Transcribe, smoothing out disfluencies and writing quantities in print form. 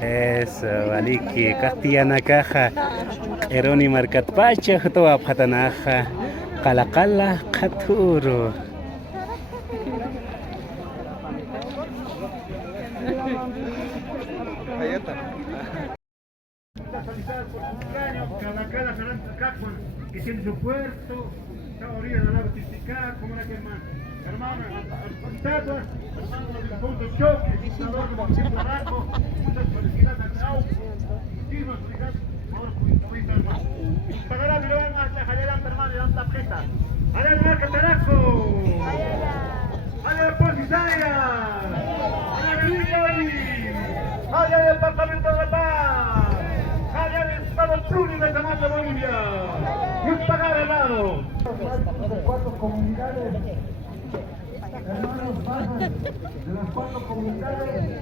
Eso, aliki Castellana caja, Eroni marcat pacha, toa patanaja, calacala, caturo. Felicitar por su cumpleaños, Calacala, Saranta, Cacman, que tiene su puerto, está a orilla del lago Titicaca, como era que hermano, estatuas, hermano del punto choque, dictador de Martín Baraco, muchas felicidades a Trauco, muchísimas felicidades, ahora por hermano. Pagará Mirón hasta Jalera, hermano, y dan tapeta. ¡Allá marca Taraco! ¡Allá Policía! ¡Allá Victory! ¡Allá Departamento de Paz! ¡Allá el Estado Pluri de Tamar de Bolivia! ¡Y un pagar hermano! De 4 comunidades, hermanos bajan de las 4 comunidades.